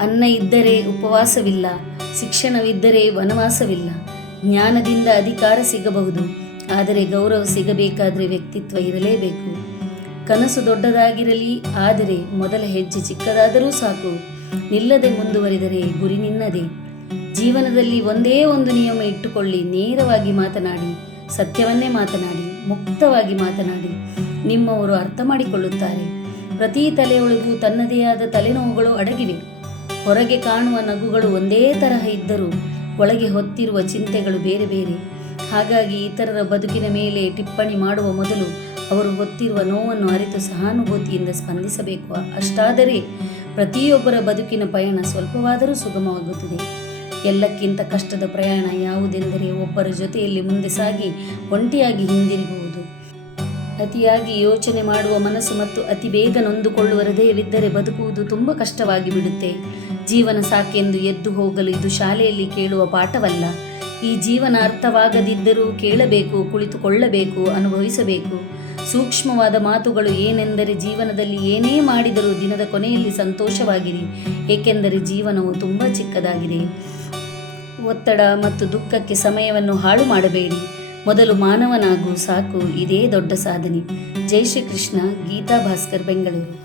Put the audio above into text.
ಅನ್ನ ಇದ್ದರೆ ಉಪವಾಸವಿಲ್ಲ, ಶಿಕ್ಷಣವಿದ್ದರೆ ವನವಾಸವಿಲ್ಲ. ಜ್ಞಾನದಿಂದ ಅಧಿಕಾರ ಸಿಗಬಹುದು, ಆದರೆ ಗೌರವ ಸಿಗಬೇಕಾದರೆ ವ್ಯಕ್ತಿತ್ವ ಇರಲೇಬೇಕು. ಕನಸು ದೊಡ್ಡದಾಗಿರಲಿ, ಆದರೆ ಮೊದಲ ಹೆಜ್ಜೆ ಚಿಕ್ಕದಾದರೂ ಸಾಕು. ನಿಲ್ಲದೆ ಮುಂದುವರಿದರೆ ಗುರಿ ನಿನ್ನದೇ. ಜೀವನದಲ್ಲಿ ಒಂದೇ ಒಂದು ನಿಯಮ ಇಟ್ಟುಕೊಳ್ಳಿ: ನೇರವಾಗಿ ಮಾತನಾಡಿ, ಸತ್ಯವನ್ನೇ ಮಾತನಾಡಿ, ಮುಕ್ತವಾಗಿ ಮಾತನಾಡಿ. ನಿಮ್ಮವರು ಅರ್ಥ ಮಾಡಿಕೊಳ್ಳುತ್ತಾರೆ. ಪ್ರತಿ ತಲೆಯೊಳಗೂ ತನ್ನದೇ ಆದ ತಲೆನೋವುಗಳು ಅಡಗಿವೆ. ಹೊರಗೆ ಕಾಣುವ ನಗುಗಳು ಒಂದೇ ತರಹ ಇದ್ದರೂ ಒಳಗೆ ಹೊತ್ತಿರುವ ಚಿಂತೆಗಳು ಬೇರೆ ಬೇರೆ. ಹಾಗಾಗಿ ಇತರರ ಬದುಕಿನ ಮೇಲೆ ಟಿಪ್ಪಣಿ ಮಾಡುವ ಮೊದಲು ಅವರು ಹೊತ್ತಿರುವ ನೋವನ್ನು ಅರಿತು ಸಹಾನುಭೂತಿಯಿಂದ ಸ್ಪಂದಿಸಬೇಕು. ಅಷ್ಟಾದರೆ ಪ್ರತಿಯೊಬ್ಬರ ಬದುಕಿನ ಪಯಣ ಸ್ವಲ್ಪವಾದರೂ ಸುಗಮವಾಗುತ್ತದೆ. ಎಲ್ಲಕ್ಕಿಂತ ಕಷ್ಟದ ಪ್ರಯಾಣ ಯಾವುದೆಂದರೆ ಒಬ್ಬರ ಜೊತೆಯಲ್ಲಿ ಮುಂದೆ ಸಾಗಿ ಒಂಟಿಯಾಗಿ ಹಿಂದಿರುಗುವುದು. ಅತಿಯಾಗಿ ಯೋಚನೆ ಮಾಡುವ ಮನಸ್ಸು ಮತ್ತು ಅತಿ ಬೇಗ ನೊಂದುಕೊಳ್ಳುವ ಹೃದಯವಿದ್ದರೆ ಬದುಕುವುದು ತುಂಬ ಕಷ್ಟವಾಗಿ ಬಿಡುತ್ತೆ. ಜೀವನ ಸಾಕೆಂದು ಎದ್ದು ಹೋಗಲು ಇದು ಶಾಲೆಯಲ್ಲಿ ಕೇಳುವ ಪಾಠವಲ್ಲ. ಈ ಜೀವನ ಅರ್ಥವಾಗದಿದ್ದರೂ ಕೇಳಬೇಕು, ಕುಳಿತುಕೊಳ್ಳಬೇಕು, ಅನುಭವಿಸಬೇಕು. ಸೂಕ್ಷ್ಮವಾದ ಮಾತುಗಳು ಏನೆಂದರೆ, ಜೀವನದಲ್ಲಿ ಏನೇ ಮಾಡಿದರೂ ದಿನದ ಕೊನೆಯಲ್ಲಿ ಸಂತೋಷವಾಗಿರಿ, ಏಕೆಂದರೆ ಜೀವನವು ತುಂಬ ಚಿಕ್ಕದಾಗಿದೆ. ಒತ್ತಡ ಮತ್ತು ದುಃಖಕ್ಕೆ ಸಮಯವನ್ನು ಹಾಳು ಮಾಡಬೇಡಿ. ಮೊದಲು ಮಾನವನಾಗು, ಸಾಕು. ಇದೇ ದೊಡ್ಡ ಸಾಧನೆ. ಜೈ ಶ್ರೀ ಕೃಷ್ಣ. ಗೀತಾ ಭಾಸ್ಕರ್, ಬೆಂಗಳೂರು.